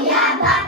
Yeah.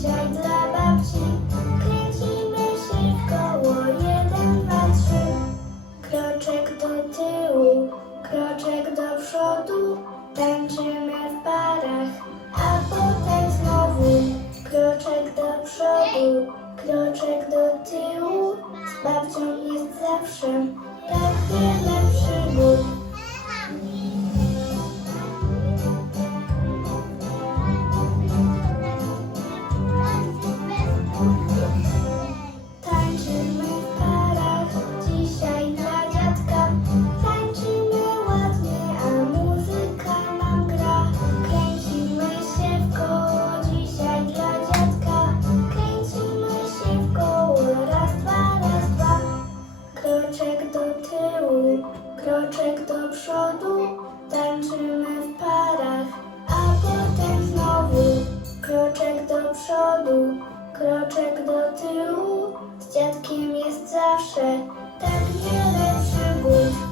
dzisiaj dla babci. Kręcimy się w koło, jeden, dwa, trzy. Kroczek do tyłu, kroczek do przodu. Tańczymy w parach, a potem znowu. Kroczek do przodu, kroczek do tyłu. Z babcią jest zawsze. Do tyłu, kroczek do przodu. Tańczymy w parach, a potem znowu. Kroczek do przodu, kroczek do tyłu. Z dziadkiem jest zawsze tak wiele przygód.